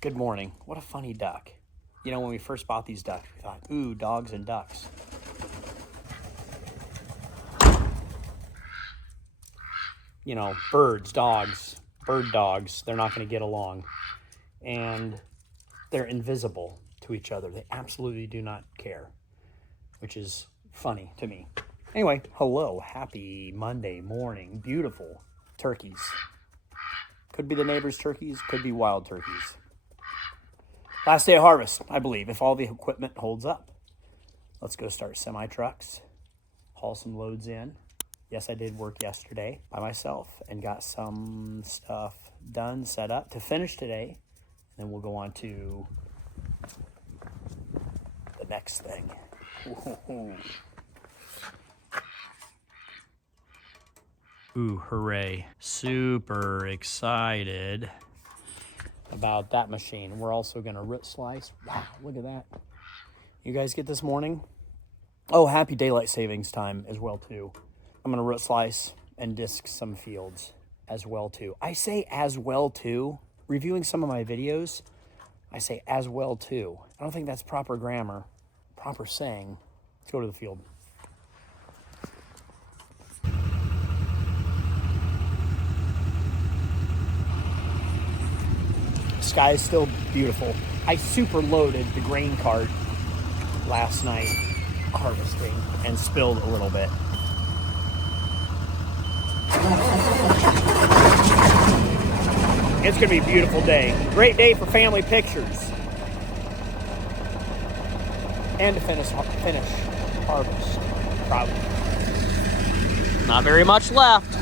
Good morning. What a funny duck. You know, when we first bought these ducks, we thought, ooh, dogs and ducks. You know, birds, dogs, bird dogs, they're not going to get along. And they're invisible to each other. They absolutely do not care, which is funny to me. Anyway, hello, happy Monday morning. Beautiful turkeys. Could be the neighbor's turkeys, could be wild turkeys. Last day of harvest, I believe, if all the equipment holds up. Let's go start semi-trucks, haul some loads in. Yes, I did work yesterday by myself and got some stuff done, set up to finish today. Then we'll go on to the next thing. Ooh, hooray. Super excited about that machine. We're also gonna root slice. Wow, look at that. You guys get this morning? Oh, happy daylight savings time as well too. I'm gonna root slice and disc some fields as well too. I say as well too. Reviewing some of my videos, I say as well too. I don't think that's proper grammar, proper saying. Let's go to the field. Sky is still beautiful. I super loaded the grain cart last night harvesting and spilled a little bit. It's gonna be a beautiful day. Great day for family pictures. And to finish harvest, probably. Not very much left.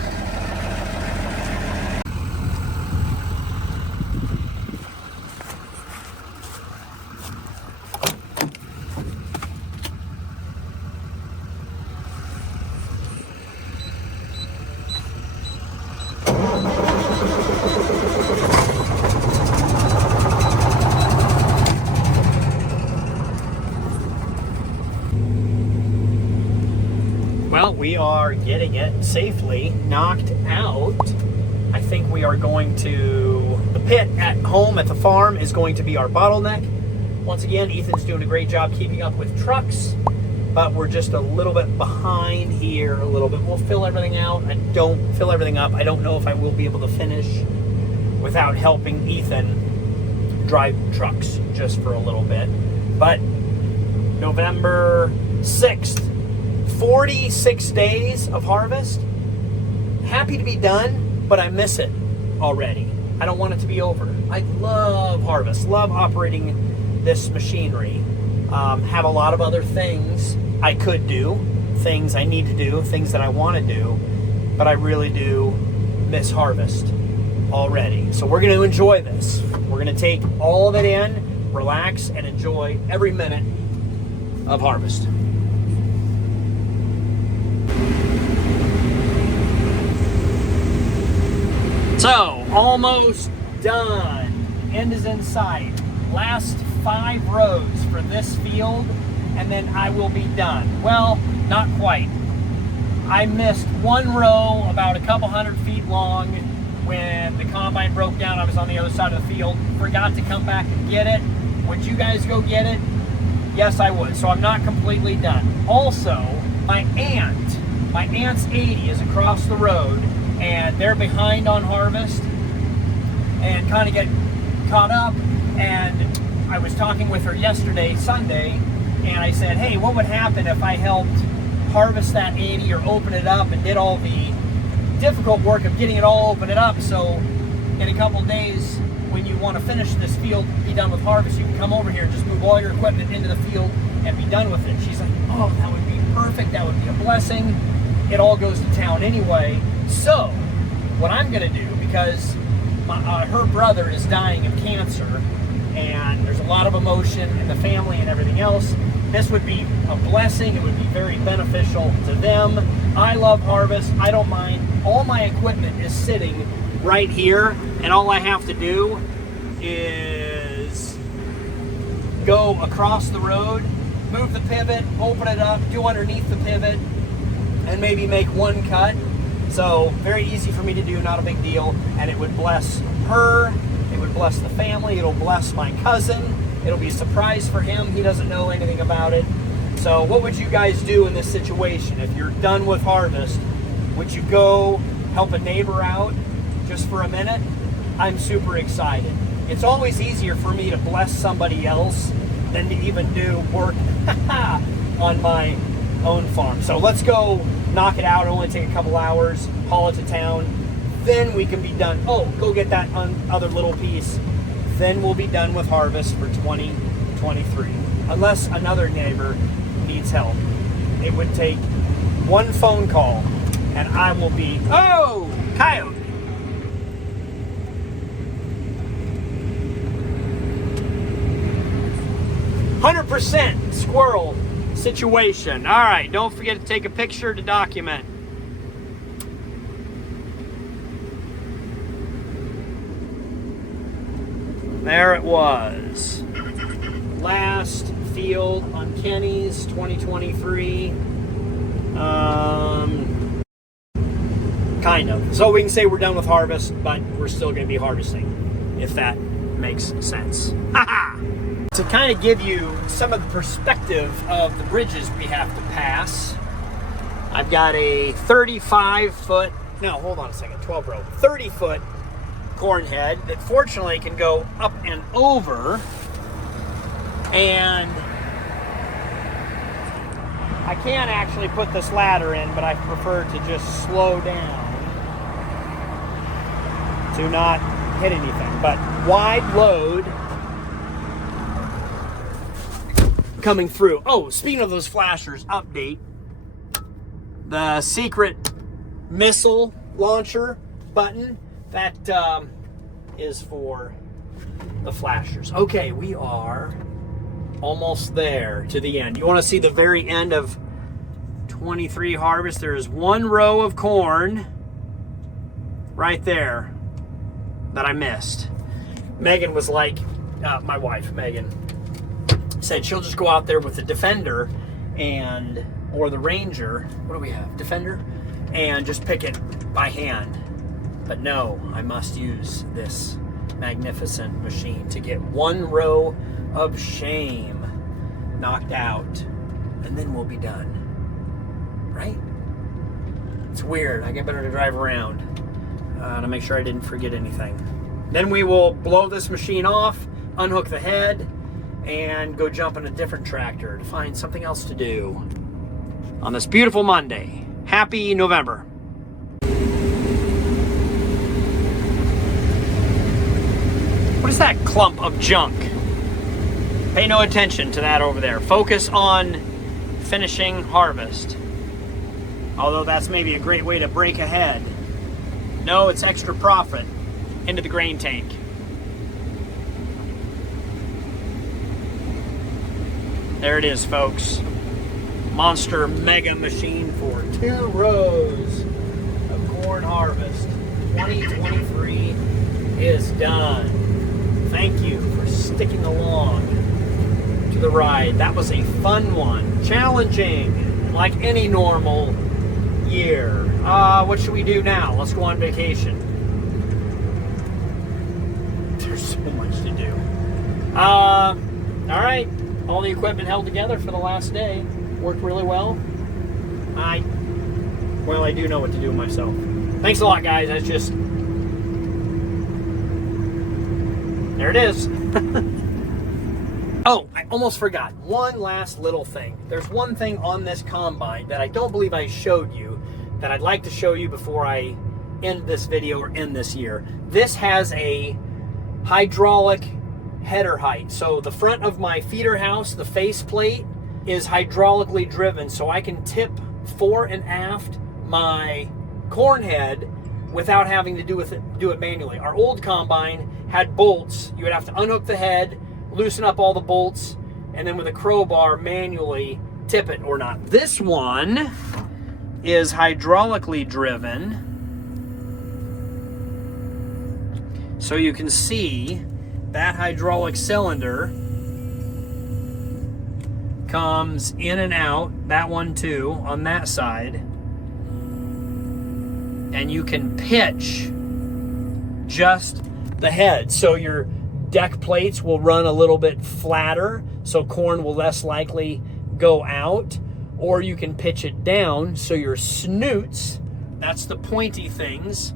Well, we are getting it safely knocked out. I think we are going to, the pit at home at the farm is going to be our bottleneck. Once again, Ethan's doing a great job keeping up with trucks, but we're just a little bit behind here a little bit. We'll fill everything out. I don't fill everything up. I don't know if I will be able to finish without helping Ethan drive trucks just for a little bit. But November 6th, 46 days of harvest. Happy to be done, but I miss it already. I don't want it to be over. I love harvest, love operating this machinery. Have a lot of other things I could do, things I need to do, things that I want to do, but I really do miss harvest already. So we're going to enjoy this. We're going to take all of it in, relax, and enjoy every minute of harvest. So, almost done. End is in sight. Last 5 rows for this field, and then I will be done. Well, not quite. I missed one row about a couple hundred feet long when the combine broke down. I was on the other side of the field. Forgot to come back and get it. Would you guys go get it? Yes, I would. So I'm not completely done. Also, my aunt's 80 is across the road, and they're behind on harvest and kind of get caught up. And I was talking with her yesterday, Sunday, and I said, hey, what would happen if I helped harvest that 80 or open it up and did all the difficult work of getting it all opened up, so in a couple days when you want to finish this field, be done with harvest, you can come over here and just move all your equipment into the field and be done with it. She's like, oh, that would be perfect, that would be a blessing. It all goes to town anyway. So what I'm gonna do, because her brother is dying of cancer and there's a lot of emotion in the family and everything else, this would be a blessing. It would be very beneficial to them. I love harvest. I don't mind. All my equipment is sitting right here, and all I have to do is go across the road, move the pivot, open it up, do underneath the pivot, and maybe make one cut. So very easy for me to do, not a big deal, and it would bless her, it would bless the family. It'll bless my cousin. It'll be a surprise for him. He doesn't know anything about it. So what would you guys do in this situation? If you're done with harvest, would you go help a neighbor out just for a minute? I'm super excited. It's always easier for me to bless somebody else than to even do work on my own farm. So let's go knock it out. It'll only take a couple hours, haul it to town. Then we can be done. Oh, go get that other little piece. Then we'll be done with harvest for 2023. Unless another neighbor needs help. It would take one phone call and I will be, oh, coyote. 100% squirrel situation. All right, don't forget to take a picture to document. There it was. Last field on Kenny's 2023. Kind of. So we can say we're done with harvest, but we're still going to be harvesting, if that makes sense. To kind of give you some of the perspective of the bridges we have to pass, I've got a 35-foot, no, hold on a second, 12 row, 30-foot corn head that fortunately can go up and over, and I can actually put this ladder in, but I prefer to just slow down to not hit anything. But wide load coming through. Oh, speaking of those flashers, update. The secret missile launcher button, that is for the flashers. Okay, we are almost there to the end. You want to see the very end of 23 harvest? There's one row of corn right there that I missed. Megan was like, my wife, Megan, said she'll just go out there with the Defender or the Ranger. What do we have? Defender? And just pick it by hand. But no, I must use this magnificent machine to get one row of shame knocked out, and then we'll be done. Right? It's weird. I get better to drive around to make sure I didn't forget anything. Then we will blow this machine off, unhook the head, and go jump in a different tractor to find something else to do on this beautiful Monday. Happy November. What is that clump of junk? Pay no attention to that over there. Focus on finishing harvest. Although that's maybe a great way to break ahead. No, it's extra profit into the grain tank. There it is, folks. Monster mega machine for 2 rows of corn harvest. 2023 is done. Thank you for sticking along to the ride. That was a fun one. Challenging, like any normal year. What should we do now? Let's go on vacation. There's so much to do. All right. All the equipment held together for the last day. Worked really well. I do know what to do myself. Thanks a lot, guys. That's just... There it is. Oh, I almost forgot. One last little thing. There's one thing on this combine that I don't believe I showed you that I'd like to show you before I end this video or end this year. This has a hydraulic header height. So the front of my feeder house, the face plate, is hydraulically driven, so I can tip fore and aft my corn head without having to do it manually. Our old combine had bolts. You would have to unhook the head, loosen up all the bolts, and then with a crowbar manually tip it or not. This one is hydraulically driven, so you can see that hydraulic cylinder comes in and out, that one too, on that side, and you can pitch just the head. So your deck plates will run a little bit flatter, so corn will less likely go out. Or you can pitch it down so your snoots, that's the pointy things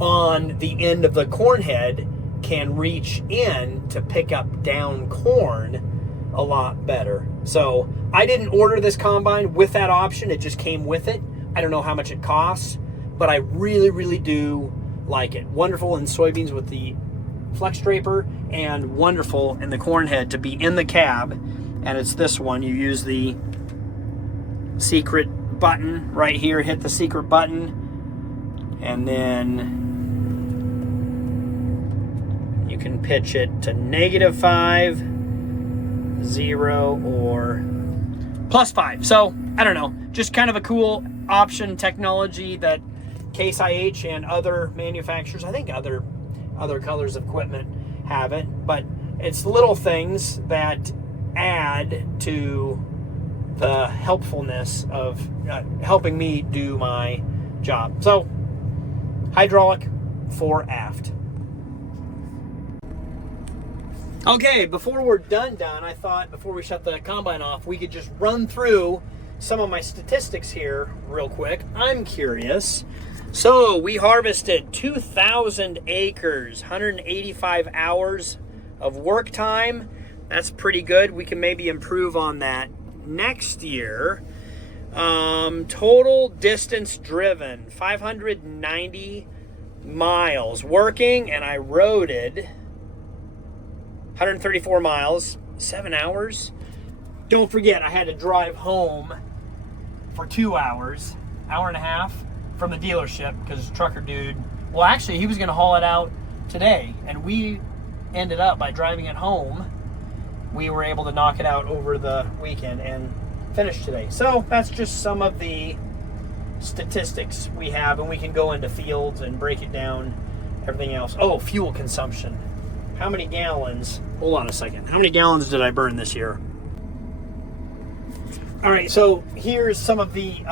on the end of the corn head, can reach in to pick up down corn a lot better. So I didn't order this combine with that option. It just came with it. I don't know how much it costs, but I really, really do like it. Wonderful in soybeans with the flex draper, and wonderful in the corn head to be in the cab. And it's this one. You use the secret button right here. Hit the secret button, and then you can pitch it to -5, 0, or +5. So I don't know, just kind of a cool option technology that Case IH and other manufacturers, I think other colors of equipment have it, but it's little things that add to the helpfulness of helping me do my job. So hydraulic fore aft. Okay, before we're done, I thought before we shut the combine off, we could just run through some of my statistics here real quick. I'm curious. So we harvested 2,000 acres, 185 hours of work time. That's pretty good. We can maybe improve on that next year. Total distance driven, 590 miles working, and I roaded 134 miles, 7 hours. Don't forget, I had to drive home for 2 hours, hour and a half from the dealership, because trucker dude, well, actually, he was going to haul it out today, and we ended up, by driving it home, we were able to knock it out over the weekend and finish today. So that's just some of the statistics we have, and we can go into fields and break it down, everything else. Oh, fuel consumption. How many gallons? Hold on a second. How many gallons did I burn this year? All right, so here's some of the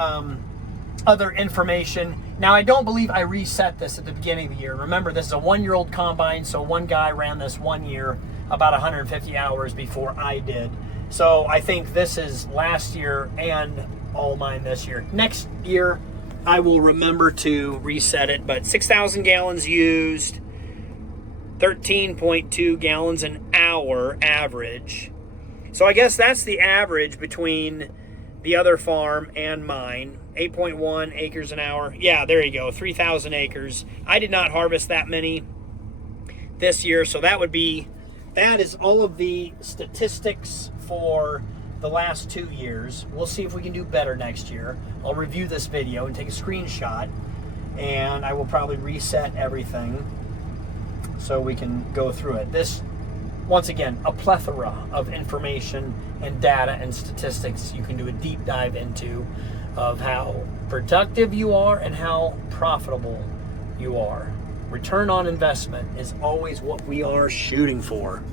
other information. Now, I don't believe I reset this at the beginning of the year. Remember, this is a 1-year-old combine, so one guy ran this 1 year, about 150 hours before I did. So I think this is last year and all mine this year. Next year, I will remember to reset it, but 6,000 gallons used, 13.2 gallons an hour average. So I guess that's the average between the other farm and mine. 8.1 acres an hour. Yeah, there you go, 3,000 acres. I did not harvest that many this year, so that is all of the statistics for the last 2 years. We'll see if we can do better next year. I'll review this video and take a screenshot, and I will probably reset everything so we can go through it. This, once again, a plethora of information and data and statistics you can do a deep dive into, of how productive you are and how profitable you are. Return on investment is always what we are shooting for.